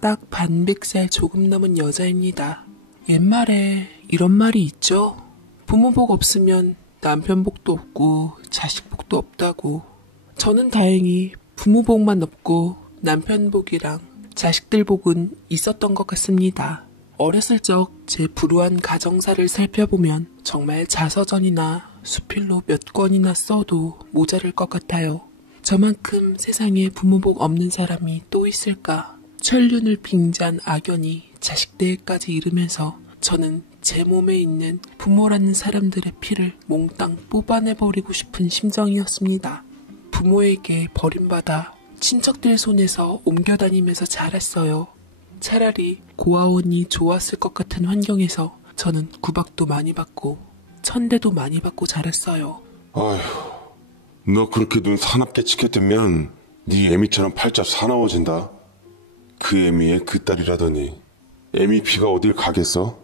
딱 반백살 조금 넘은 여자입니다. 옛말에 이런 말이 있죠? 부모 복 없으면 남편 복도 없고 자식 복도 없다고. 저는 다행히 부모 복만 없고 남편 복이랑 자식들 복은 있었던 것 같습니다. 어렸을 적 제 불우한 가정사를 살펴보면 정말 자서전이나 수필로 몇 권이나 써도 모자랄 것 같아요. 저만큼 세상에 부모 복 없는 사람이 또 있을까? 천륜을 빙자한 악연이 자식대에까지 이르면서 저는 제 몸에 있는 부모라는 사람들의 피를 몽땅 뽑아내버리고 싶은 심정이었습니다. 부모에게 버림받아 친척들 손에서 옮겨다니면서 자랐어요. 차라리 고아원이 좋았을 것 같은 환경에서 저는 구박도 많이 받고 천대도 많이 받고 자랐어요. 아휴, 너 그렇게 눈 사납게 치켜뜨면 네 애미처럼 팔자 사나워진다. 그 애미의 그 딸이라더니 애미 피가 어딜 가겠어?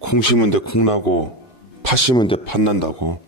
콩 심은 데 콩 나고 팥 심은 데 팥 난다고.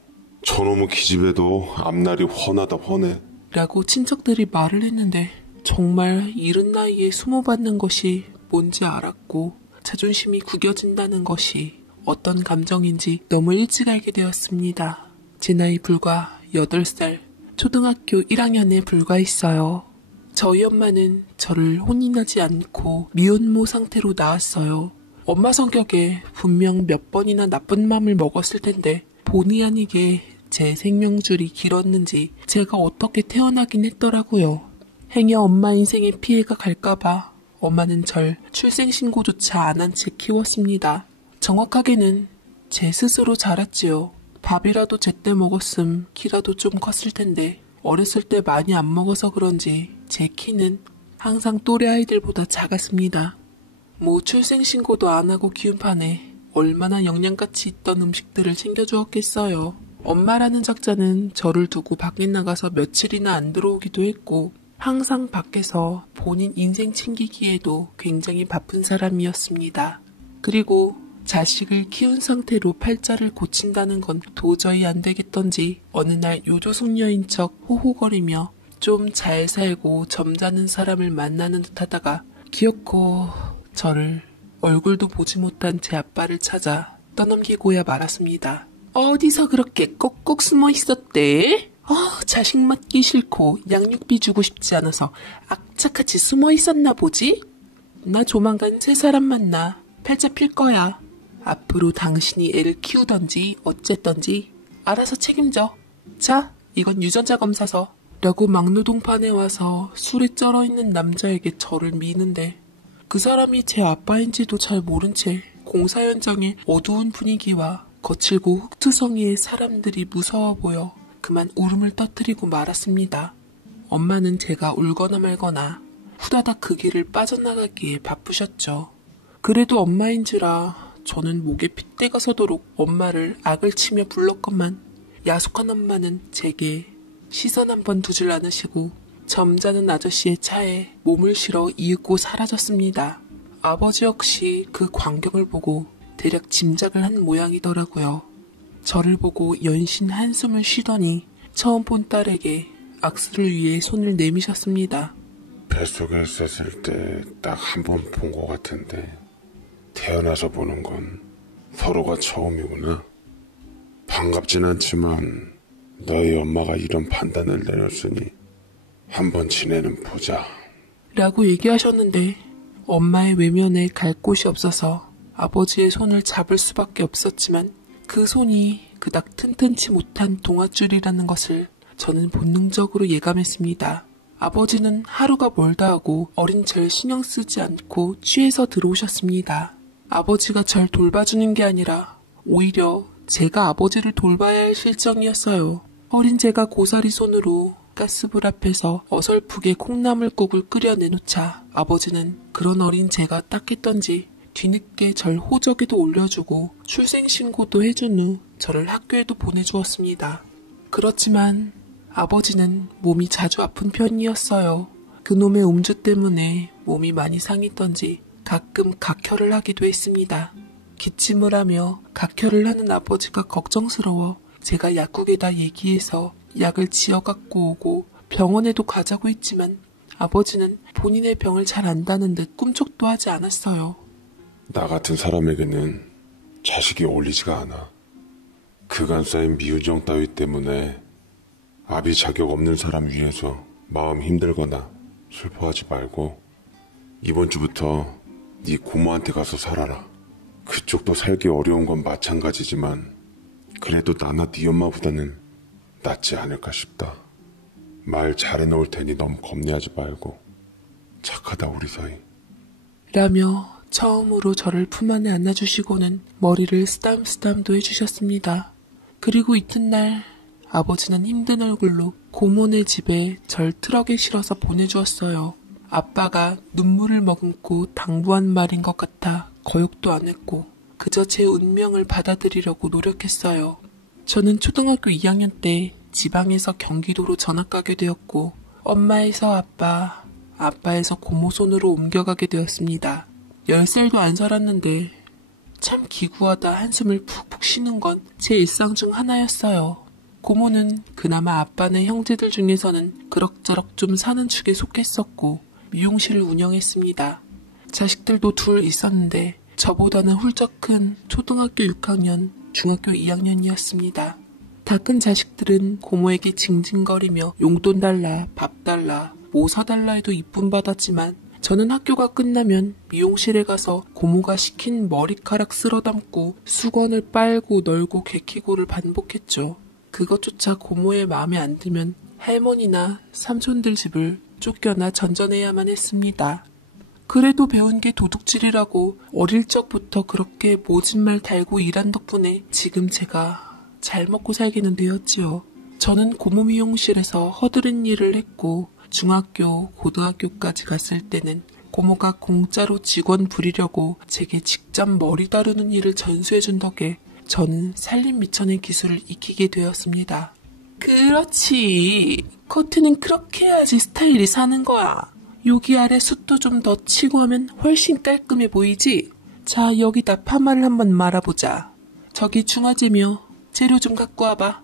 저놈의 기집애도 앞날이 훤하다 훤해. 라고 친척들이 말을 했는데 정말 이른 나이에 수모받는 것이 뭔지 알았고 자존심이 구겨진다는 것이 어떤 감정인지 너무 일찍 알게 되었습니다. 제 나이 불과 8살, 초등학교 1학년에 불과했어요. 저희 엄마는 저를 혼인하지 않고 미혼모 상태로 낳았어요. 엄마 성격에 분명 몇 번이나 나쁜 맘을 먹었을 텐데 본의 아니게 제 생명줄이 길었는지 제가 어떻게 태어나긴 했더라고요. 행여 엄마 인생에 피해가 갈까봐 엄마는 절 출생신고조차 안 한 채 키웠습니다. 정확하게는 제 스스로 자랐지요. 밥이라도 제때 먹었음 키라도 좀 컸을 텐데 어렸을 때 많이 안 먹어서 그런지 제 키는 항상 또래 아이들보다 작았습니다. 뭐 출생신고도 안 하고 키운 판에 얼마나 영양가치 있던 음식들을 챙겨주었겠어요. 엄마라는 작자는 저를 두고 밖에 나가서 며칠이나 안 들어오기도 했고 항상 밖에서 본인 인생 챙기기에도 굉장히 바쁜 사람이었습니다. 그리고 자식을 키운 상태로 팔자를 고친다는 건 도저히 안 되겠던지 어느 날 요조숙녀인 척 호호거리며 좀 잘 살고 점잖은 사람을 만나는 듯 하다가 기어코 저를 얼굴도 보지 못한 제 아빠를 찾아 떠넘기고야 말았습니다. 어디서 그렇게 꼭꼭 숨어 있었대? 자식 맞기 싫고 양육비 주고 싶지 않아서 악착같이 숨어 있었나 보지? 나 조만간 새 사람 만나 팔자 필 거야. 앞으로 당신이 애를 키우던지 어쨌던지 알아서 책임져. 자, 이건 유전자 검사서. 라고 막노동판에 와서 술에 쩔어있는 남자에게 저를 미는데 그 사람이 제 아빠인지도 잘 모른 채 공사 현장의 어두운 분위기와 거칠고 흙투성이의 사람들이 무서워 보여 그만 울음을 터뜨리고 말았습니다. 엄마는 제가 울거나 말거나 후다닥 그 길을 빠져나가기에 바쁘셨죠. 그래도 엄마인지라 저는 목에 핏대가 서도록 엄마를 악을 치며 불렀건만 야속한 엄마는 제게 시선 한 번 두질 않으시고 점잖은 아저씨의 차에 몸을 실어 이윽고 사라졌습니다. 아버지 역시 그 광경을 보고 대략 짐작을 한 모양이더라고요. 저를 보고 연신 한숨을 쉬더니 처음 본 딸에게 악수를 위해 손을 내미셨습니다. 뱃속에 있었을 때 딱 한 번 본 것 같은데 태어나서 보는 건 서로가 처음이구나. 반갑진 않지만 너희 엄마가 이런 판단을 내렸으니 한번 지내는 보자. 라고 얘기하셨는데 엄마의 외면에 갈 곳이 없어서 아버지의 손을 잡을 수밖에 없었지만 그 손이 그닥 튼튼치 못한 동아줄이라는 것을 저는 본능적으로 예감했습니다. 아버지는 하루가 멀다 하고 어린 절 신경 쓰지 않고 취해서 들어오셨습니다. 아버지가 절 돌봐주는 게 아니라 오히려 제가 아버지를 돌봐야 할 실정이었어요. 어린 제가 고사리 손으로 가스불 앞에서 어설프게 콩나물국을 끓여 내놓자 아버지는 그런 어린 제가 딱했던지 뒤늦게 절 호적에도 올려주고 출생신고도 해준 후 저를 학교에도 보내주었습니다. 그렇지만 아버지는 몸이 자주 아픈 편이었어요. 그놈의 음주 때문에 몸이 많이 상했던지 가끔 각혈을 하기도 했습니다. 기침을 하며 각혈을 하는 아버지가 걱정스러워 제가 약국에다 얘기해서 약을 지어 갖고 오고 병원에도 가자고 했지만 아버지는 본인의 병을 잘 안다는 듯 꿈쩍도 하지 않았어요. 나 같은 사람에게는 자식이 어울리지가 않아. 그간 쌓인 미우정 따위 때문에 아비 자격 없는 사람 위해서 마음 힘들거나 슬퍼하지 말고 이번 주부터 네 고모한테 가서 살아라. 그쪽도 살기 어려운 건 마찬가지지만 그래도 나나 네 엄마보다는 낫지 않을까 싶다. 말 잘해놓을 테니 너무 겁내하지 말고 착하다 우리 사이. 라며 처음으로 저를 품 안에 안아주시고는 머리를 쓰담쓰담도 해주셨습니다. 그리고 이튿날 아버지는 힘든 얼굴로 고모네 집에 절 트럭에 실어서 보내주었어요. 아빠가 눈물을 머금고 당부한 말인 것 같아 거욕도 안 했고 그저 제 운명을 받아들이려고 노력했어요. 저는 초등학교 2학년 때 지방에서 경기도로 전학 가게 되었고 엄마에서 아빠, 아빠에서 고모 손으로 옮겨가게 되었습니다. 10살도 안 살았는데 참 기구하다 한숨을 푹푹 쉬는 건 제 일상 중 하나였어요. 고모는 그나마 아빠네 형제들 중에서는 그럭저럭 좀 사는 축에 속했었고 미용실을 운영했습니다. 자식들도 둘 있었는데 저보다는 훌쩍 큰 초등학교 6학년, 중학교 2학년이었습니다. 다 큰 자식들은 고모에게 징징거리며 용돈 달라, 밥 달라, 뭐 사달라 해도 이쁨 받았지만 저는 학교가 끝나면 미용실에 가서 고모가 시킨 머리카락 쓸어 담고 수건을 빨고 널고 개키고를 반복했죠. 그것조차 고모의 마음에 안 들면 할머니나 삼촌들 집을 쫓겨나 전전해야만 했습니다. 그래도 배운 게 도둑질이라고 어릴 적부터 그렇게 모진 말 달고 일한 덕분에 지금 제가 잘 먹고 살기는 되었지요. 저는 고모 미용실에서 허드렛 일을 했고 중학교, 고등학교까지 갔을 때는 고모가 공짜로 직원 부리려고 제게 직접 머리 다루는 일을 전수해준 덕에 저는 살림 미천의 기술을 익히게 되었습니다. 그렇지. 커트는 그렇게 해야지 스타일이 사는 거야. 여기 아래 숱도 좀 더 치고 하면 훨씬 깔끔해 보이지? 자, 여기다 파마를 한번 말아보자. 저기 중화제며 재료 좀 갖고 와봐.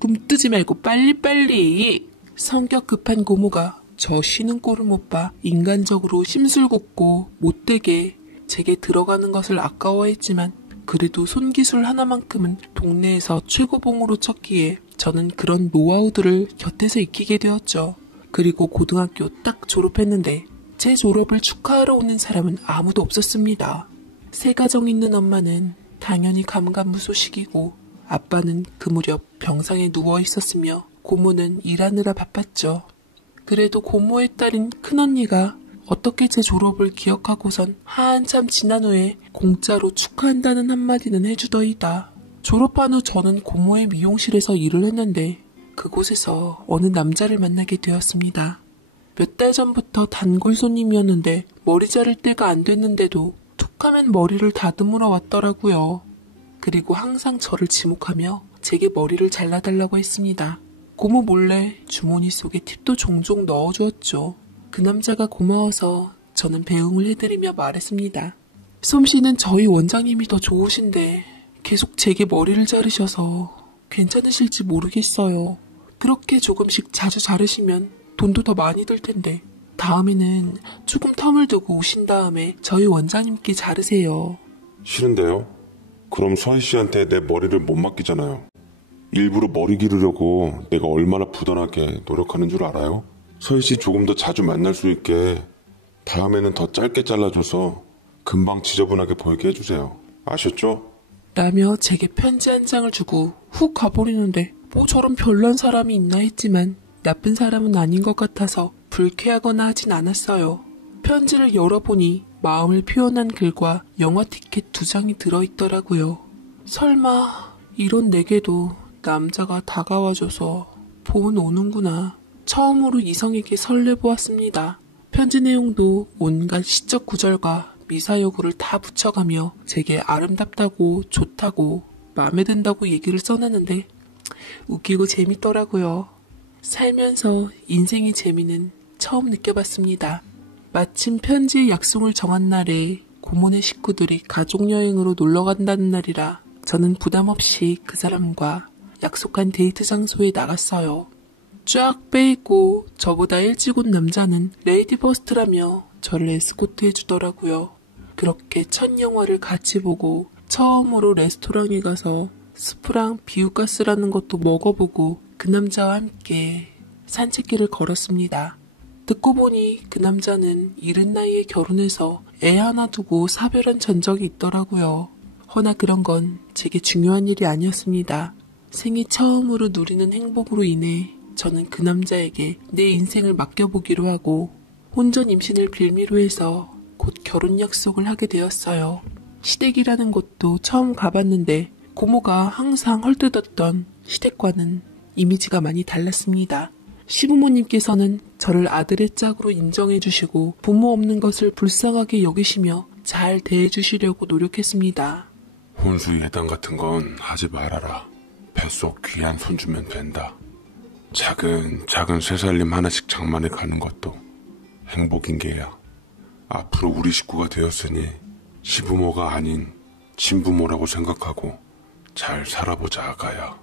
꿈 뜨지 말고 빨리빨리. 성격 급한 고모가 저 쉬는 꼴을 못 봐 인간적으로 심술궂고 못되게 제게 들어가는 것을 아까워했지만 그래도 손기술 하나만큼은 동네에서 최고봉으로 쳤기에 저는 그런 노하우들을 곁에서 익히게 되었죠. 그리고 고등학교 딱 졸업했는데 제 졸업을 축하하러 오는 사람은 아무도 없었습니다. 세 가정 있는 엄마는 당연히 감감무소식이고 아빠는 그 무렵 병상에 누워 있었으며 고모는 일하느라 바빴죠. 그래도 고모의 딸인 큰언니가 어떻게 제 졸업을 기억하고선 한참 지난 후에 공짜로 축하한다는 한마디는 해주더이다. 졸업한 후 저는 고모의 미용실에서 일을 했는데 그곳에서 어느 남자를 만나게 되었습니다. 몇 달 전부터 단골 손님이었는데 머리 자를 때가 안 됐는데도 툭하면 머리를 다듬으러 왔더라고요. 그리고 항상 저를 지목하며 제게 머리를 잘라달라고 했습니다. 고모 몰래 주머니 속에 팁도 종종 넣어주었죠. 그 남자가 고마워서 저는 배웅을 해드리며 말했습니다. 솜씨는 저희 원장님이 더 좋으신데 계속 제게 머리를 자르셔서 괜찮으실지 모르겠어요. 그렇게 조금씩 자주 자르시면 돈도 더 많이 들 텐데 다음에는 조금 텀을 두고 오신 다음에 저희 원장님께 자르세요. 싫은데요? 그럼 서희 씨한테 내 머리를 못 맡기잖아요. 일부러 머리 기르려고 내가 얼마나 부단하게 노력하는 줄 알아요? 서희 씨 조금 더 자주 만날 수 있게 다음에는 더 짧게 잘라줘서 금방 지저분하게 보이게 해주세요. 아셨죠? 라며 제게 편지 한 장을 주고 훅 가버리는데 뭐 저런 별난 사람이 있나 했지만 나쁜 사람은 아닌 것 같아서 불쾌하거나 하진 않았어요. 편지를 열어보니 마음을 표현한 글과 영화 티켓 2장이 들어있더라고요. 설마 이런 내게도 남자가 다가와줘서 봄은 오는구나. 처음으로 이성에게 설레보았습니다. 편지 내용도 온갖 시적 구절과 미사여구를 다 붙여가며 제게 아름답다고 좋다고 마음에 든다고 얘기를 써놨는데 웃기고 재밌더라고요. 살면서 인생의 재미는 처음 느껴봤습니다. 마침 편지의 약속을 정한 날에 고모네 식구들이 가족여행으로 놀러간다는 날이라 저는 부담없이 그 사람과 약속한 데이트 장소에 나갔어요. 쫙 빼입고 저보다 일찍 온 남자는 레이디 버스트라며 저를 에스코트 해주더라고요. 그렇게 첫 영화를 같이 보고 처음으로 레스토랑에 가서 스프랑 비우가스라는 것도 먹어보고 그 남자와 함께 산책길을 걸었습니다. 듣고 보니 그 남자는 이른 나이에 결혼해서 애 하나 두고 사별한 전적이 있더라고요. 허나 그런 건 제게 중요한 일이 아니었습니다. 생애 처음으로 누리는 행복으로 인해 저는 그 남자에게 내 인생을 맡겨보기로 하고 혼전 임신을 빌미로 해서 곧 결혼 약속을 하게 되었어요. 시댁이라는 곳도 처음 가봤는데 고모가 항상 헐뜯었던 시댁과는 이미지가 많이 달랐습니다. 시부모님께서는 저를 아들의 짝으로 인정해주시고 부모 없는 것을 불쌍하게 여기시며 잘 대해주시려고 노력했습니다. 혼수 예단 같은 건 하지 말아라. 뱃속 귀한 손 주면 된다. 작은 쇠살림 하나씩 장만해 가는 것도 행복인 게야. 앞으로 우리 식구가 되었으니 시부모가 아닌 친부모라고 생각하고 잘 살아보자, 아가야.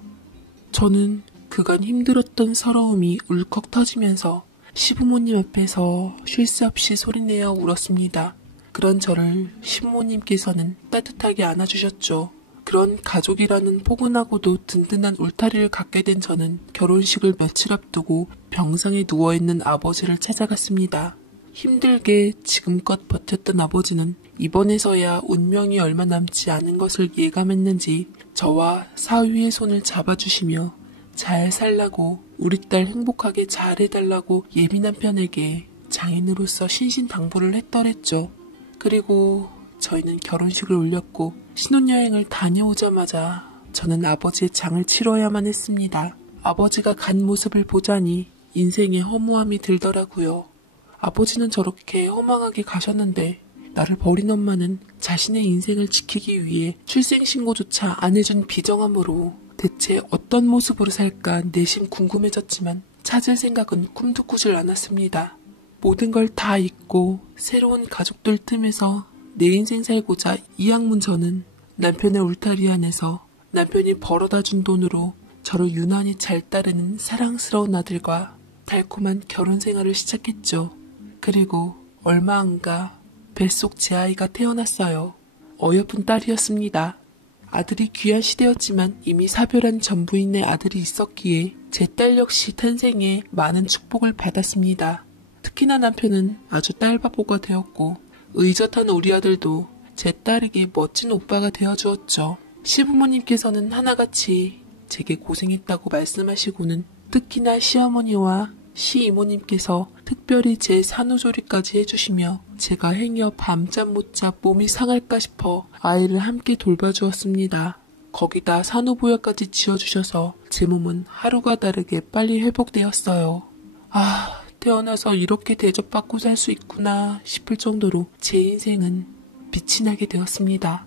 저는 그간 힘들었던 서러움이 울컥 터지면서 시부모님 앞에서 쉴 새 없이 소리내어 울었습니다. 그런 저를 시부모님께서는 따뜻하게 안아주셨죠. 그런 가족이라는 포근하고도 든든한 울타리를 갖게 된 저는 결혼식을 며칠 앞두고 병상에 누워있는 아버지를 찾아갔습니다. 힘들게 지금껏 버텼던 아버지는 이번에서야 운명이 얼마 남지 않은 것을 예감했는지 저와 사위의 손을 잡아주시며 잘 살라고 우리 딸 행복하게 잘 해달라고 예민한 편에게 장인으로서 신신당부를 했더랬죠. 그리고 저희는 결혼식을 올렸고 신혼여행을 다녀오자마자 저는 아버지의 장을 치러야만 했습니다. 아버지가 간 모습을 보자니 인생의 허무함이 들더라고요. 아버지는 저렇게 허망하게 가셨는데 나를 버린 엄마는 자신의 인생을 지키기 위해 출생신고조차 안 해준 비정함으로 대체 어떤 모습으로 살까 내심 궁금해졌지만 찾을 생각은 꿈도 꾸질 않았습니다. 모든 걸 다 잊고 새로운 가족들 틈에서 내 인생 살고자 이악문 저는 남편의 울타리 안에서 남편이 벌어다 준 돈으로 저를 유난히 잘 따르는 사랑스러운 아들과 달콤한 결혼 생활을 시작했죠. 그리고 얼마 안 가 뱃속 제 아이가 태어났어요. 어여쁜 딸이었습니다. 아들이 귀한 시대였지만 이미 사별한 전부인의 아들이 있었기에 제 딸 역시 탄생에 많은 축복을 받았습니다. 특히나 남편은 아주 딸바보가 되었고 의젓한 우리 아들도 제 딸에게 멋진 오빠가 되어주었죠. 시부모님께서는 하나같이 제게 고생했다고 말씀하시고는 특히나 시어머니와 시이모님께서 특별히 제 산후조리까지 해주시며 제가 행여 밤잠 못 자 몸이 상할까 싶어 아이를 함께 돌봐주었습니다. 거기다 산후보약까지 지어주셔서 제 몸은 하루가 다르게 빨리 회복되었어요. 태어나서 이렇게 대접받고 살 수 있구나 싶을 정도로 제 인생은 빛이 나게 되었습니다.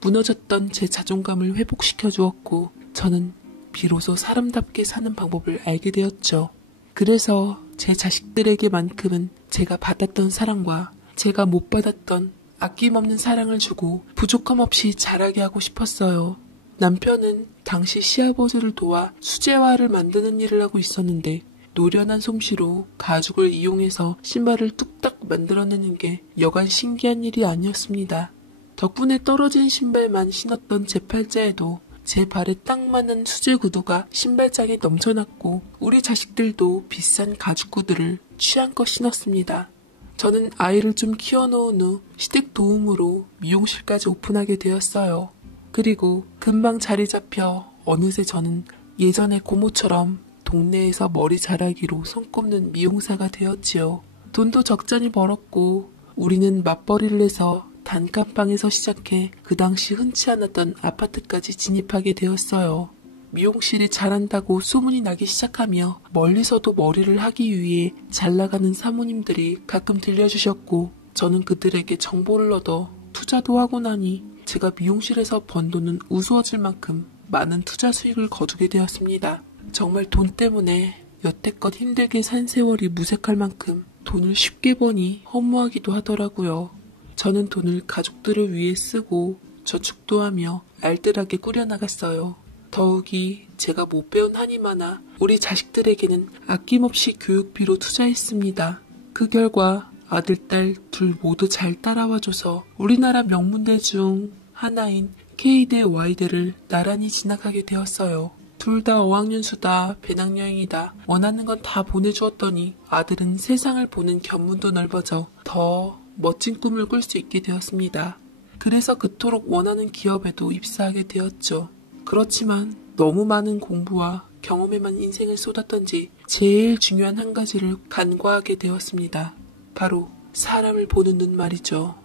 무너졌던 제 자존감을 회복시켜 주었고 저는 비로소 사람답게 사는 방법을 알게 되었죠. 그래서 제 자식들에게만큼은 제가 받았던 사랑과 제가 못 받았던 아낌없는 사랑을 주고 부족함 없이 자라게 하고 싶었어요. 남편은 당시 시아버지를 도와 수제화를 만드는 일을 하고 있었는데 노련한 솜씨로 가죽을 이용해서 신발을 뚝딱 만들어내는 게 여간 신기한 일이 아니었습니다. 덕분에 떨어진 신발만 신었던 제 팔자에도 제 발에 딱 맞는 수제 구두가 신발장에 넘쳐났고 우리 자식들도 비싼 가죽 구두를 취향껏 신었습니다. 저는 아이를 좀 키워놓은 후 시댁 도움으로 미용실까지 오픈하게 되었어요. 그리고 금방 자리 잡혀 어느새 저는 예전의 고모처럼 동네에서 머리 자라기로 손꼽는 미용사가 되었지요. 돈도 적잖이 벌었고 우리는 맞벌이를 해서 단칸방에서 시작해 그 당시 흔치 않았던 아파트까지 진입하게 되었어요. 미용실이 잘한다고 소문이 나기 시작하며 멀리서도 머리를 하기 위해 잘나가는 사모님들이 가끔 들려주셨고 저는 그들에게 정보를 얻어 투자도 하고 나니 제가 미용실에서 번 돈은 우스워질 만큼 많은 투자 수익을 거두게 되었습니다. 정말 돈 때문에 여태껏 힘들게 산 세월이 무색할 만큼 돈을 쉽게 버니 허무하기도 하더라고요. 저는 돈을 가족들을 위해 쓰고 저축도 하며 알뜰하게 꾸려나갔어요. 더욱이 제가 못 배운 한이 많아 우리 자식들에게는 아낌없이 교육비로 투자했습니다. 그 결과 아들, 딸 둘 모두 잘 따라와줘서 우리나라 명문대 중 하나인 K대, Y대를 나란히 진학하게 되었어요. 둘 다 어학연 수다, 배낭여행이다, 원하는 건 다 보내주었더니 아들은 세상을 보는 견문도 넓어져 더 멋진 꿈을 꿀 수 있게 되었습니다. 그래서 그토록 원하는 기업에도 입사하게 되었죠. 그렇지만 너무 많은 공부와 경험에만 인생을 쏟았던지 제일 중요한 한 가지를 간과하게 되었습니다. 바로 사람을 보는 눈 말이죠.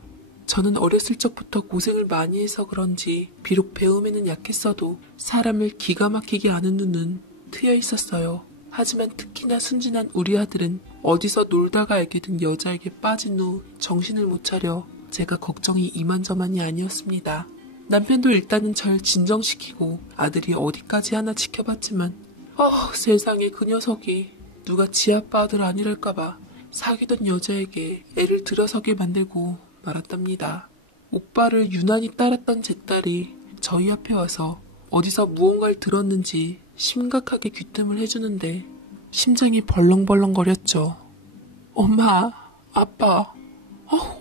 저는 어렸을 적부터 고생을 많이 해서 그런지 비록 배움에는 약했어도 사람을 기가 막히게 아는 눈은 트여 있었어요. 하지만 특히나 순진한 우리 아들은 어디서 놀다가 알게 된 여자에게 빠진 후 정신을 못 차려 제가 걱정이 이만저만이 아니었습니다. 남편도 일단은 절 진정시키고 아들이 어디까지 하나 지켜봤지만 세상에 그 녀석이 누가 지 아빠 아들 아니랄까봐 사귀던 여자에게 애를 들어서게 만들고 말았답니다. 오빠를 유난히 따랐던 제 딸이 저희 앞에 와서 어디서 무언가를 들었는지 심각하게 귀뜸을 해주는데 심장이 벌렁벌렁거렸죠. 엄마, 아빠,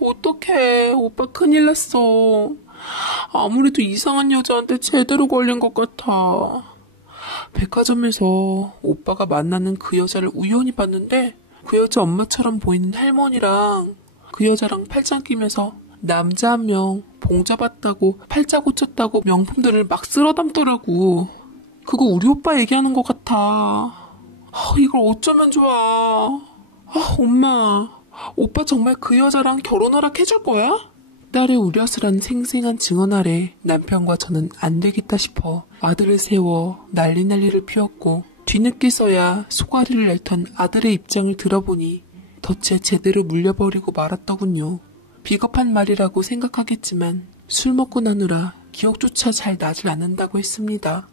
어떡해. 오빠 큰일 났어. 아무래도 이상한 여자한테 제대로 걸린 것 같아. 백화점에서 오빠가 만나는 그 여자를 우연히 봤는데 그 여자 엄마처럼 보이는 할머니랑 그 여자랑 팔짱 끼면서 남자 한 명 봉잡았다고 팔자 고쳤다고 명품들을 막 쓸어 담더라고. 그거 우리 오빠 얘기하는 것 같아. 이걸 어쩌면 좋아. 엄마, 오빠 정말 그 여자랑 결혼 허락해줄 거야? 딸의 우려스런 생생한 증언 아래 남편과 저는 안 되겠다 싶어 아들을 세워 난리를 피웠고 뒤늦게서야 소가리를 앓던 아들의 입장을 들어보니 덫에 제대로 물려버리고 말았더군요. 비겁한 말이라고 생각하겠지만 술 먹고 나누라 기억조차 잘 나질 않는다고 했습니다.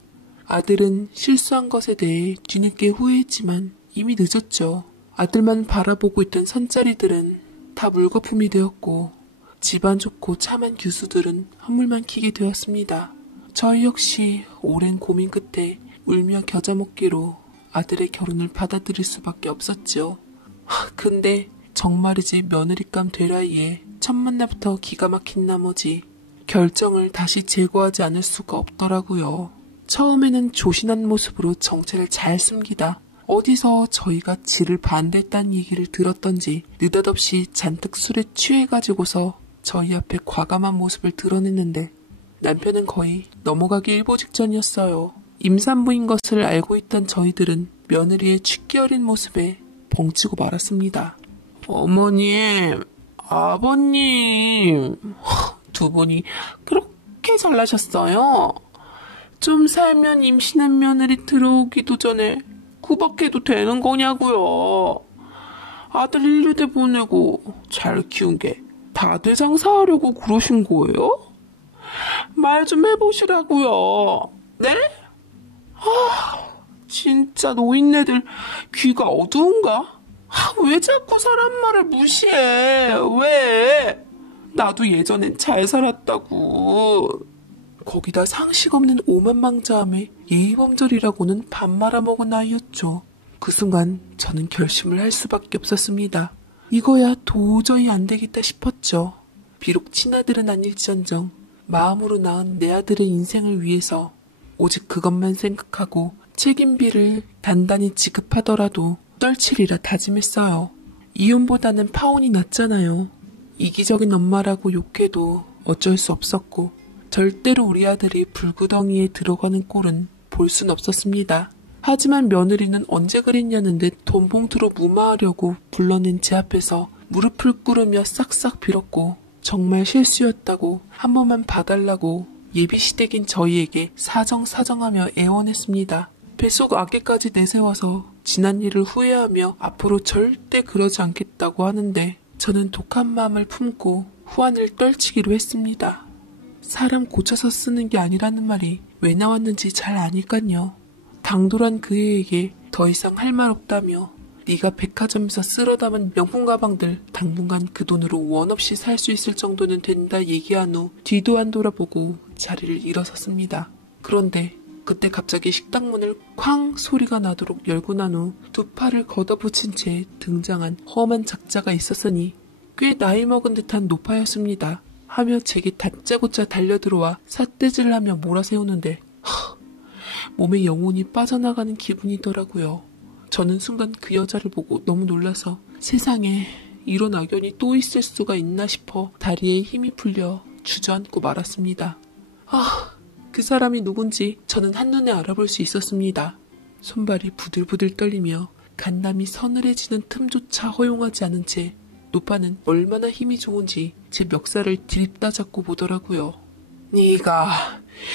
아들은 실수한 것에 대해 뒤늦게 후회했지만 이미 늦었죠. 아들만 바라보고 있던 선짜리들은 다 물거품이 되었고 집안 좋고 참한 교수들은 한물만 키게 되었습니다. 저희 역시 오랜 고민 끝에 울며 겨자 먹기로 아들의 결혼을 받아들일 수밖에 없었죠. 근데 정말이지 며느리감 되라이에 첫 만남부터 기가 막힌 나머지 결정을 다시 재고하지 않을 수가 없더라고요. 처음에는 조신한 모습으로 정체를 잘 숨기다 어디서 저희가 지를 반대했다는 얘기를 들었던지 느닷없이 잔뜩 술에 취해가지고서 저희 앞에 과감한 모습을 드러냈는데 남편은 거의 넘어가기 일보 직전이었어요. 임산부인 것을 알고 있던 저희들은 며느리의 취기 어린 모습에 벙치고 말았습니다. 어머님, 아버님, 두 분이 그렇게 잘나셨어요? 좀 살면 임신한 며느리 들어오기도 전에 구박해도 되는 거냐고요. 아들 1류대 보내고 잘 키운 게 다들 장사하려고 그러신 거예요? 말 좀 해보시라고요. 네? 진짜 노인네들 귀가 어두운가? 왜 자꾸 사람 말을 무시해? 왜? 나도 예전엔 잘 살았다고. 거기다 상식 없는 오만망자함에 예의범절이라고는 밥 말아먹은 아이였죠. 그 순간 저는 결심을 할 수밖에 없었습니다. 이거야 도저히 안 되겠다 싶었죠. 비록 친아들은 아닐지언정 마음으로 낳은 내 아들의 인생을 위해서 오직 그것만 생각하고 책임비를 단단히 지급하더라도 떨치리라 다짐했어요. 이혼보다는 파혼이 낫잖아요. 이기적인 엄마라고 욕해도 어쩔 수 없었고 절대로 우리 아들이 불구덩이에 들어가는 꼴은 볼 순 없었습니다. 하지만 며느리는 언제 그랬냐는 듯 돈 봉투로 무마하려고 불러낸 제 앞에서 무릎을 꿇으며 싹싹 빌었고 정말 실수였다고 한 번만 봐달라고 예비시댁인 저희에게 사정하며 애원했습니다. 뱃속 아기까지 내세워서 지난 일을 후회하며 앞으로 절대 그러지 않겠다고 하는데 저는 독한 마음을 품고 후안을 떨치기로 했습니다. 사람 고쳐서 쓰는 게 아니라는 말이 왜 나왔는지 잘 아니깐요. 당돌한 그 애에게 더 이상 할 말 없다며 네가 백화점에서 쓸어 담은 명품 가방들 당분간 그 돈으로 원 없이 살 수 있을 정도는 된다 얘기한 후 뒤도 안 돌아보고 자리를 일어섰습니다. 그런데 그때 갑자기 식당 문을 쾅 소리가 나도록 열고 난 후 두 팔을 걷어붙인 채 등장한 험한 작자가 있었으니 꽤 나이 먹은 듯한 노파였습니다. 하며 제게 다짜고짜 달려들어와 삿대질을 하며 몰아세우는데 몸에 영혼이 빠져나가는 기분이더라고요. 저는 순간 그 여자를 보고 너무 놀라서 세상에 이런 악연이 또 있을 수가 있나 싶어 다리에 힘이 풀려 주저앉고 말았습니다. 그 사람이 누군지 저는 한눈에 알아볼 수 있었습니다. 손발이 부들부들 떨리며 간담이 서늘해지는 틈조차 허용하지 않은 채 노파는 얼마나 힘이 좋은지 제 멱살을 들이따 잡고 보더라고요.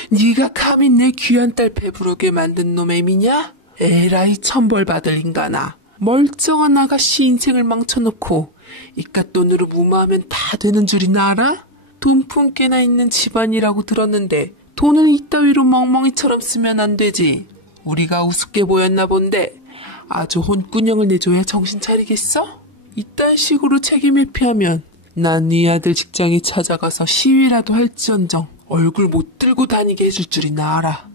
네가 감히 내 귀한 딸 배부르게 만든 놈 애미냐? 에라이 천벌 받을 인간아. 멀쩡한 아가씨 인생을 망쳐놓고 이깟 돈으로 무마하면 다 되는 줄이나 알아? 돈푼 깨나 있는 집안이라고 들었는데 돈을 이따위로 멍멍이처럼 쓰면 안 되지. 우리가 우습게 보였나 본데 아주 혼꾸녕을 내줘야 정신 차리겠어? 이딴 식으로 책임 회피하면 난 네 아들 직장에 찾아가서 시위라도 할지언정 얼굴 못 들고 다니게 해줄 줄이나 알아.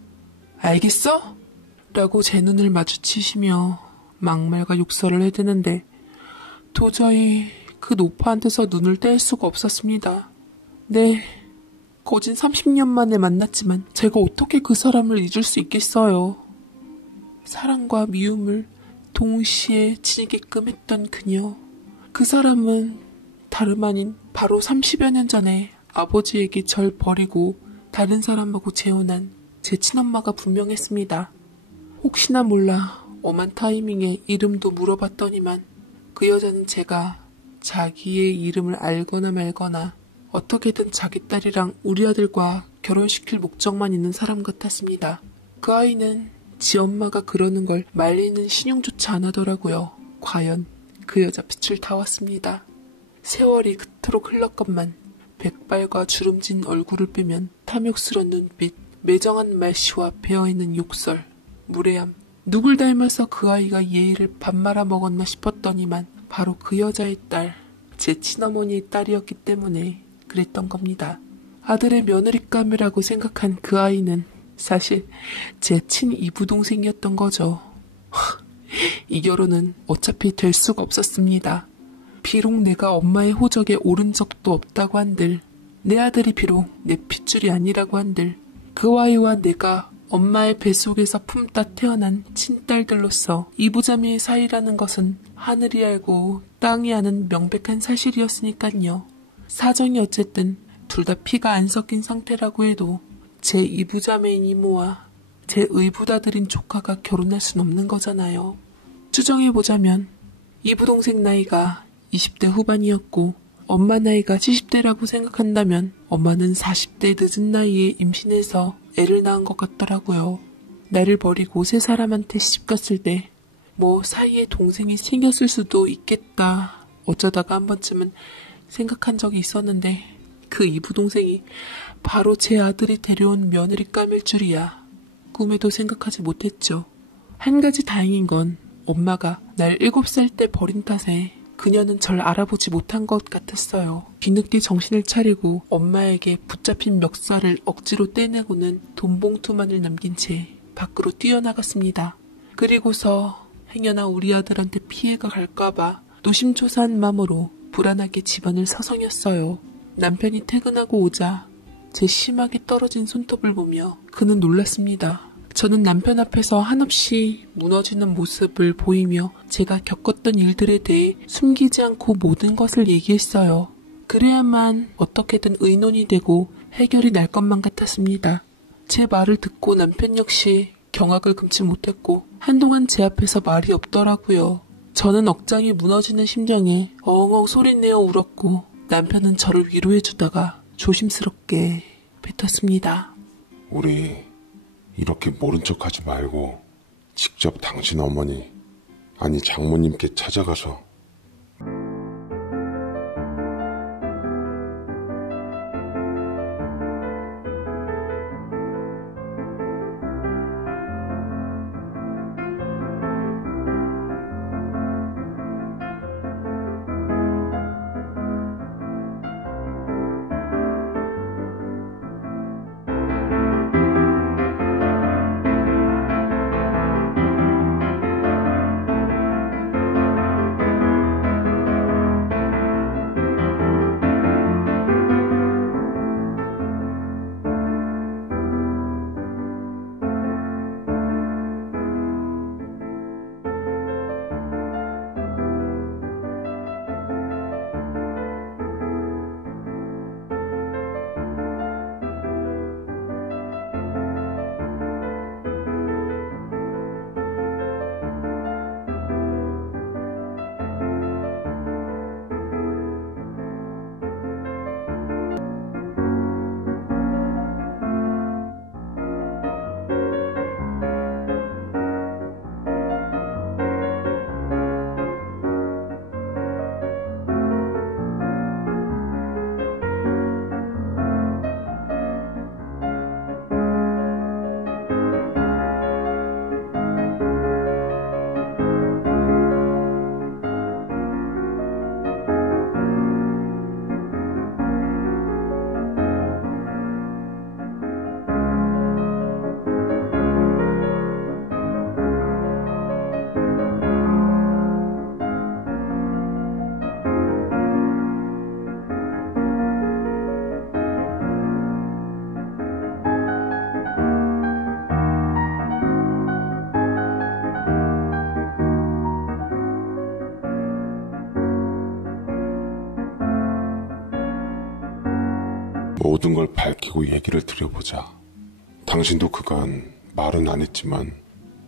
알겠어? 라고 제 눈을 마주치시며 막말과 욕설을 해대는데 도저히 그 노파한테서 눈을 뗄 수가 없었습니다. 네, 거진 30년 만에 만났지만 제가 어떻게 그 사람을 잊을 수 있겠어요. 사랑과 미움을 동시에 지니게끔 했던 그녀. 그 사람은 다름 아닌 바로 30여 년 전에 아버지에게 절 버리고 다른 사람하고 재혼한 제 친엄마가 분명했습니다. 혹시나 몰라 엄한 타이밍에 이름도 물어봤더니만 그 여자는 제가 자기의 이름을 알거나 말거나 어떻게든 자기 딸이랑 우리 아들과 결혼시킬 목적만 있는 사람 같았습니다. 그 아이는 지 엄마가 그러는 걸 말리는 신용조차 안 하더라고요. 과연 그 여자 빛을 다 왔습니다. 세월이 그토록 흘렀건만 백발과 주름진 얼굴을 빼면 탐욕스런 눈빛, 매정한 말씨와 배어있는 욕설, 무례함, 누굴 닮아서 그 아이가 예의를 밥 말아 먹었나 싶었더니만 바로 그 여자의 딸, 제 친어머니의 딸이었기 때문에 그랬던 겁니다. 아들의 며느리감이라고 생각한 그 아이는 사실 제 친이부동생이었던 거죠. 이 결혼은 어차피 될 수가 없었습니다. 비록 내가 엄마의 호적에 오른 적도 없다고 한들, 내 아들이 비록 내 핏줄이 아니라고 한들, 그 아이와 내가 엄마의 뱃속에서 품다 태어난 친딸들로서 이부자매의 사이라는 것은 하늘이 알고 땅이 아는 명백한 사실이었으니깐요. 사정이 어쨌든 둘 다 피가 안 섞인 상태라고 해도 제 이부자매인 이모와 제 의붓아들인 조카가 결혼할 순 없는 거잖아요. 추정해보자면 이부동생 나이가 20대 후반이었고 엄마 나이가 70대라고 생각한다면 엄마는 40대 늦은 나이에 임신해서 애를 낳은 것 같더라고요. 나를 버리고 새 사람한테 시집갔을 때 뭐 사이에 동생이 생겼을 수도 있겠다 어쩌다가 한 번쯤은 생각한 적이 있었는데 그 이부동생이 바로 제 아들이 데려온 며느리감일 줄이야. 꿈에도 생각하지 못했죠. 한 가지 다행인 건 엄마가 날 7살 때 버린 탓에 그녀는 절 알아보지 못한 것 같았어요. 뒤늦게 정신을 차리고 엄마에게 붙잡힌 멱살을 억지로 떼내고는 돈 봉투만을 남긴 채 밖으로 뛰어나갔습니다. 그리고서 행여나 우리 아들한테 피해가 갈까봐 노심초사한 마음으로 불안하게 집안을 서성였어요. 남편이 퇴근하고 오자 제 심하게 떨어진 손톱을 보며 그는 놀랐습니다. 저는 남편 앞에서 한없이 무너지는 모습을 보이며 제가 겪었던 일들에 대해 숨기지 않고 모든 것을 얘기했어요. 그래야만 어떻게든 의논이 되고 해결이 날 것만 같았습니다. 제 말을 듣고 남편 역시 경악을 금치 못했고 한동안 제 앞에서 말이 없더라고요. 저는 억장이 무너지는 심정에 엉엉 소리내어 울었고 남편은 저를 위로해주다가 조심스럽게 뱉었습니다. 우리 이렇게 모른 척하지 말고 직접 당신 어머니, 아니 장모님께 찾아가서 모든 걸 밝히고 얘기를 드려보자. 당신도 그간 말은 안 했지만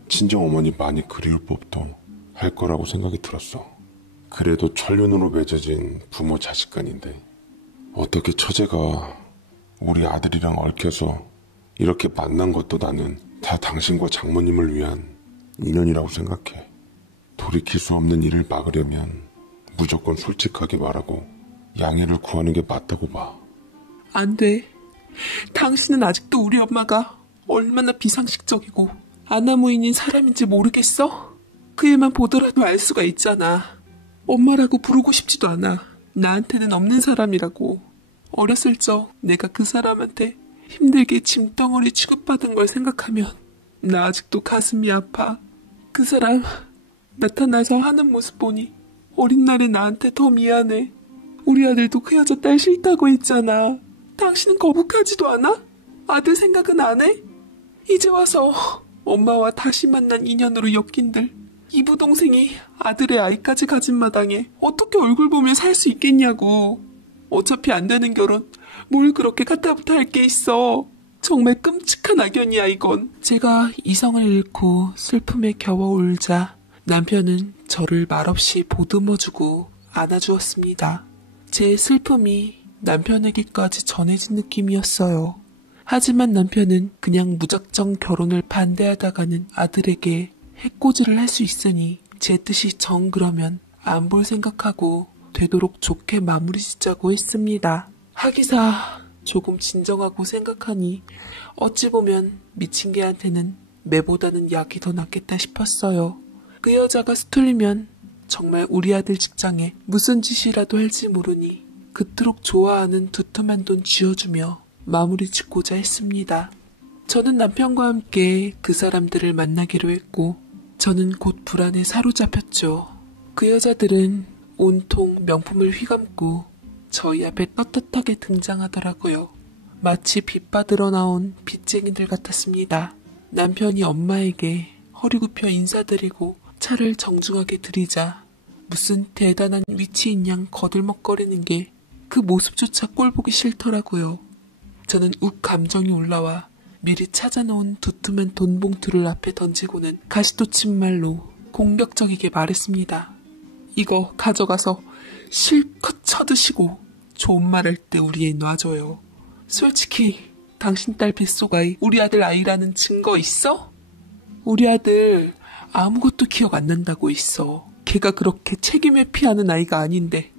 친정 어머니 많이 그리울 법도 할 거라고 생각이 들었어. 그래도 천륜으로 맺어진 부모 자식간인데 어떻게 처제가 우리 아들이랑 얽혀서 이렇게 만난 것도 나는 다 당신과 장모님을 위한 인연이라고 생각해. 돌이킬 수 없는 일을 막으려면 무조건 솔직하게 말하고 양해를 구하는 게 맞다고 봐. 안 돼. 당신은 아직도 우리 엄마가 얼마나 비상식적이고 아나무인인 사람인지 모르겠어? 그 애만 보더라도 알 수가 있잖아. 엄마라고 부르고 싶지도 않아. 나한테는 없는 사람이라고. 어렸을 적 내가 그 사람한테 힘들게 짐덩어리 취급받은 걸 생각하면 나 아직도 가슴이 아파. 그 사람 나타나서 하는 모습 보니 어린 날에 나한테 더 미안해. 우리 아들도 그 여자 딸 싫다고 했잖아. 당신은 거북하지도 않아? 아들 생각은 안 해? 이제 와서 엄마와 다시 만난 인연으로 엮인들 이부 동생이 아들의 아이까지 가진 마당에 어떻게 얼굴 보며 살 수 있겠냐고. 어차피 안 되는 결혼 뭘 그렇게 갖다부터 할 게 있어. 정말 끔찍한 악연이야 이건. 제가 이성을 잃고 슬픔에 겨워 울자 남편은 저를 말없이 보듬어주고 안아주었습니다. 제 슬픔이 남편에게까지 전해진 느낌이었어요. 하지만 남편은 그냥 무작정 결혼을 반대하다가는 아들에게 해코지를 할 수 있으니 제 뜻이 정 그러면 안 볼 생각하고 되도록 좋게 마무리 짓자고 했습니다. 하기사 조금 진정하고 생각하니 어찌 보면 미친 개한테는 매보다는 약이 더 낫겠다 싶었어요. 그 여자가 수틀리면 정말 우리 아들 직장에 무슨 짓이라도 할지 모르니 그토록 좋아하는 두툼한 돈 쥐어주며 마무리 짓고자 했습니다. 저는 남편과 함께 그 사람들을 만나기로 했고 저는 곧 불안에 사로잡혔죠. 그 여자들은 온통 명품을 휘감고 저희 앞에 떳떳하게 등장하더라고요. 마치 빚 받으러 나온 빚쟁이들 같았습니다. 남편이 엄마에게 허리 굽혀 인사드리고 차를 정중하게 들이자 무슨 대단한 위치인 양 거들먹거리는 게 그 모습조차 꼴보기 싫더라고요. 저는 욱 감정이 올라와 미리 찾아놓은 두툼한 돈 봉투를 앞에 던지고는 가시돋친 말로 공격적이게 말했습니다. 이거 가져가서 실컷 쳐드시고 좋은 말 할 때 우리 애 놔줘요. 솔직히 당신 딸 뱃속아이 우리 아들 아이라는 증거 있어? 우리 아들 아무것도 기억 안 난다고 있어. 걔가 그렇게 책임 회피하는 아이가 아닌데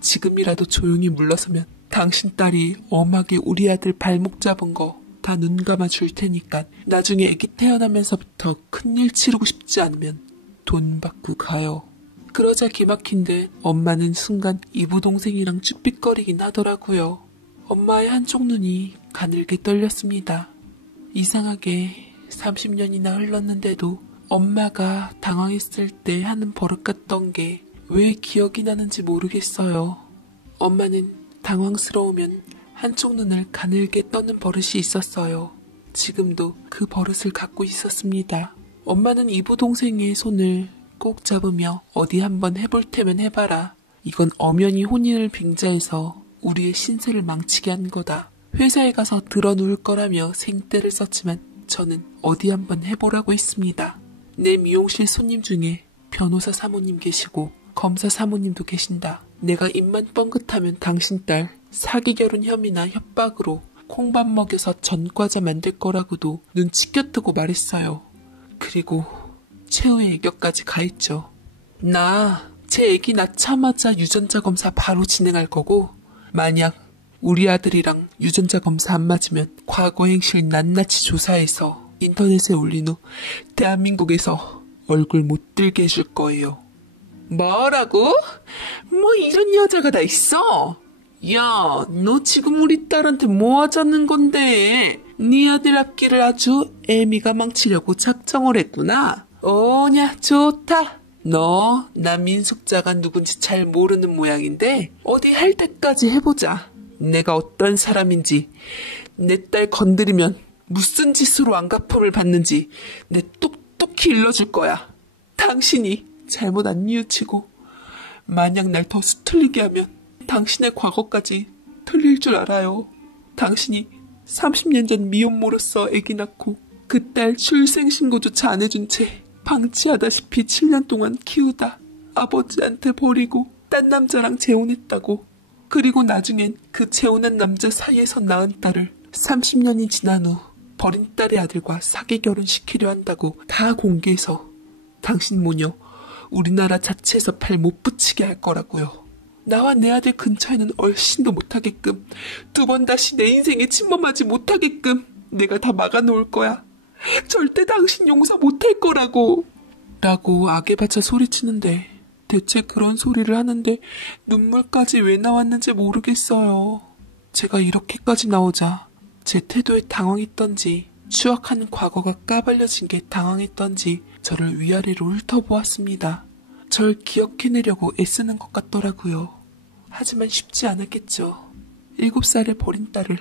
지금이라도 조용히 물러서면 당신 딸이 엄하게 우리 아들 발목 잡은 거 다 눈 감아 줄 테니까 나중에 애기 태어나면서부터 큰일 치르고 싶지 않으면 돈 받고 가요. 그러자 기막힌 듯 엄마는 순간 이부 동생이랑 쭈삣거리긴 하더라고요. 엄마의 한쪽 눈이 가늘게 떨렸습니다. 이상하게 30년이나 흘렀는데도 엄마가 당황했을 때 하는 버릇 같던 게 왜 기억이 나는지 모르겠어요. 엄마는 당황스러우면 한쪽 눈을 가늘게 떠는 버릇이 있었어요. 지금도 그 버릇을 갖고 있었습니다. 엄마는 이부 동생의 손을 꼭 잡으며 어디 한번 해볼 테면 해봐라. 이건 엄연히 혼인을 빙자해서 우리의 신세를 망치게 한 거다. 회사에 가서 드러누울 거라며 생떼를 썼지만 저는 어디 한번 해보라고 했습니다. 내 미용실 손님 중에 변호사 사모님 계시고 검사 사모님도 계신다. 내가 입만 뻥긋하면 당신 딸 사기 결혼 혐의나 협박으로 콩밥 먹여서 전과자 만들 거라고도 눈치껏 뜨고 말했어요. 그리고 최후의 애교까지 가했죠. 나 제 애기 낳자마자 유전자 검사 바로 진행할 거고 만약 우리 아들이랑 유전자 검사 안 맞으면 과거 행실 낱낱이 조사해서 인터넷에 올린 후 대한민국에서 얼굴 못 들게 해줄 거예요. 뭐라고? 뭐 이런 여자가 다 있어? 야, 너 지금 우리 딸한테 뭐 하자는 건데? 네 아들 앞길을 아주 애미가 망치려고 작정을 했구나. 오냐, 좋다. 너, 나 민숙자가 누군지 잘 모르는 모양인데 어디 할 때까지 해보자. 내가 어떤 사람인지, 내 딸 건드리면 무슨 짓으로 안갚음을 받는지 내 똑똑히 일러줄 거야. 당신이 잘못 안 뉘우치고 만약 날 더 수틀리게 하면 당신의 과거까지 틀릴 줄 알아요. 당신이 30년 전 미혼모로서 아기 낳고 그 딸 출생신고조차 안 해준 채 방치하다시피 7년 동안 키우다 아버지한테 버리고 딴 남자랑 재혼했다고. 그리고 나중엔 그 재혼한 남자 사이에서 낳은 딸을 30년이 지난 후 버린 딸의 아들과 사기 결혼시키려 한다고 다 공개해서 당신 모녀 우리나라 자체에서 발 못 붙이게 할 거라고요. 나와 내 아들 근처에는 얼씬도 못하게끔, 2번 다시 내 인생에 침범하지 못하게끔 내가 다 막아놓을 거야. 절대 당신 용서 못할 거라고. 라고 악에 받쳐 소리치는데 대체 그런 소리를 하는데 눈물까지 왜 나왔는지 모르겠어요. 제가 이렇게까지 나오자 제 태도에 당황했던지 추억하는 과거가 까발려진 게 당황했던지 저를 위아래로 훑어보았습니다. 절 기억해내려고 애쓰는 것 같더라고요. 하지만 쉽지 않았겠죠. 7살에 버린 딸을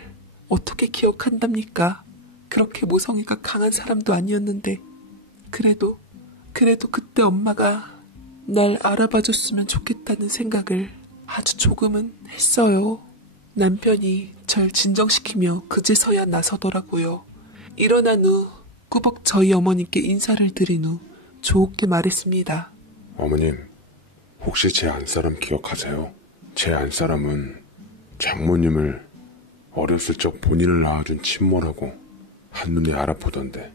어떻게 기억한답니까? 그렇게 모성애가 강한 사람도 아니었는데 그래도 그때 엄마가 날 알아봐줬으면 좋겠다는 생각을 아주 조금은 했어요. 남편이 절 진정시키며 그제서야 나서더라고요. 일어난 후 꾸벅 저희 어머님께 인사를 드린 후 좋게 말했습니다. 어머님, 혹시 제 안사람 기억하세요? 제 안사람은 장모님을 어렸을 적 본인을 낳아준 친모라고 한눈에 알아보던데.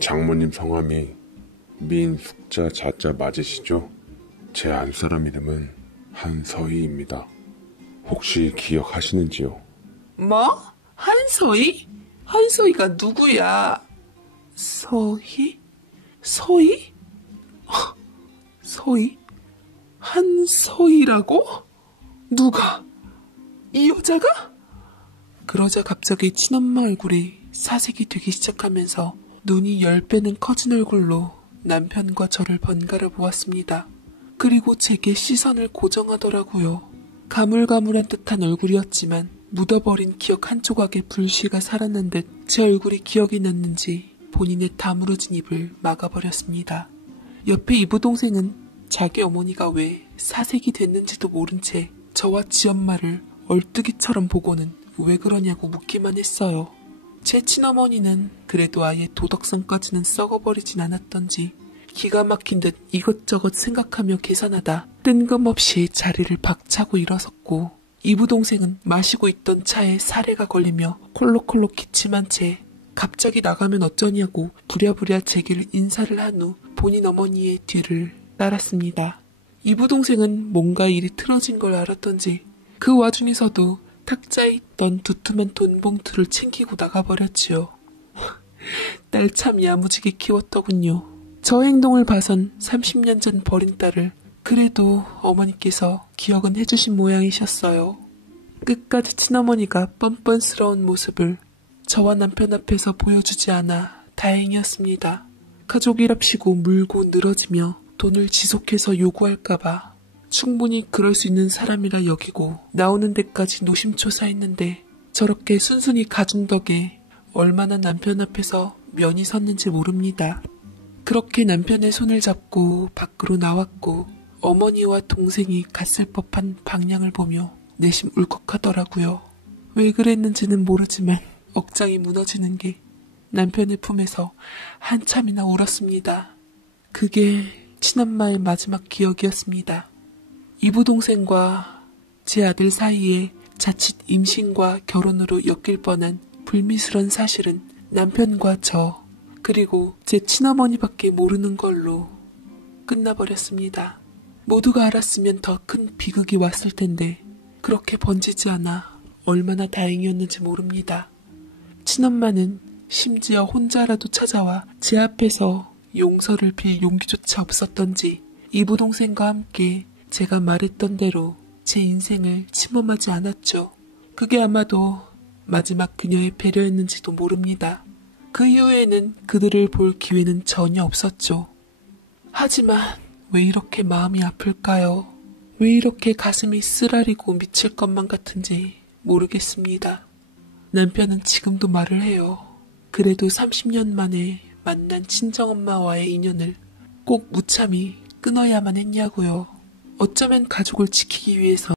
장모님 성함이 민숙자 자자 맞으시죠? 제 안사람 이름은 한서희입니다. 혹시 기억하시는지요? 뭐? 한서희? 한서희가 누구야? 서희? 서희? 서희? 한서희라고? 누가? 이 여자가? 그러자 갑자기 친엄마 얼굴이 사색이 되기 시작하면서 눈이 10배는 커진 얼굴로 남편과 저를 번갈아 보았습니다. 그리고 제게 시선을 고정하더라고요. 가물가물한 듯한 얼굴이었지만 묻어버린 기억 한 조각의 불씨가 살았는 듯 제 얼굴이 기억이 났는지 본인의 다무러진 입을 막아버렸습니다. 옆에 이부동생은 자기 어머니가 왜 사색이 됐는지도 모른 채 저와 지엄마를 얼뜨기처럼 보고는 왜 그러냐고 묻기만 했어요. 제 친어머니는 그래도 아예 도덕성까지는 썩어버리진 않았던지 기가 막힌 듯 이것저것 생각하며 계산하다 뜬금없이 자리를 박차고 일어섰고, 이부동생은 마시고 있던 차에 사례가 걸리며 콜록콜록 기침한 채 갑자기 나가면 어쩌냐고 부랴부랴 제길 인사를 한 후 본인 어머니의 뒤를 따랐습니다. 이부동생은 뭔가 일이 틀어진 걸 알았던지 그 와중에서도 탁자에 있던 두툼한 돈봉투를 챙기고 나가버렸지요. 딸 참 야무지게 키웠더군요. 저 행동을 봐선 30년 전 버린 딸을 그래도 어머니께서 기억은 해주신 모양이셨어요. 끝까지 친어머니가 뻔뻔스러운 모습을 저와 남편 앞에서 보여주지 않아 다행이었습니다. 가족이랍시고 물고 늘어지며 돈을 지속해서 요구할까봐 충분히 그럴 수 있는 사람이라 여기고 나오는 데까지 노심초사했는데 저렇게 순순히 가준 덕에 얼마나 남편 앞에서 면이 섰는지 모릅니다. 그렇게 남편의 손을 잡고 밖으로 나왔고 어머니와 동생이 갔을 법한 방향을 보며 내심 울컥하더라고요. 왜 그랬는지는 모르지만 억장이 무너지는 게 남편의 품에서 한참이나 울었습니다. 그게 친엄마의 마지막 기억이었습니다. 이부동생과 제 아들 사이에 자칫 임신과 결혼으로 엮일 뻔한 불미스런 사실은 남편과 저 그리고 제 친어머니밖에 모르는 걸로 끝나버렸습니다. 모두가 알았으면 더 큰 비극이 왔을 텐데 그렇게 번지지 않아 얼마나 다행이었는지 모릅니다. 친엄마는 심지어 혼자라도 찾아와 제 앞에서 용서를 빌 용기조차 없었던지 이부동생과 함께 제가 말했던 대로 제 인생을 침범하지 않았죠. 그게 아마도 마지막 그녀의 배려였는지도 모릅니다. 그 이후에는 그들을 볼 기회는 전혀 없었죠. 하지만 왜 이렇게 마음이 아플까요? 왜 이렇게 가슴이 쓰라리고 미칠 것만 같은지 모르겠습니다. 남편은 지금도 말을 해요. 그래도 30년 만에 만난 친정엄마와의 인연을 꼭 무참히 끊어야만 했냐고요. 어쩌면 가족을 지키기 위해서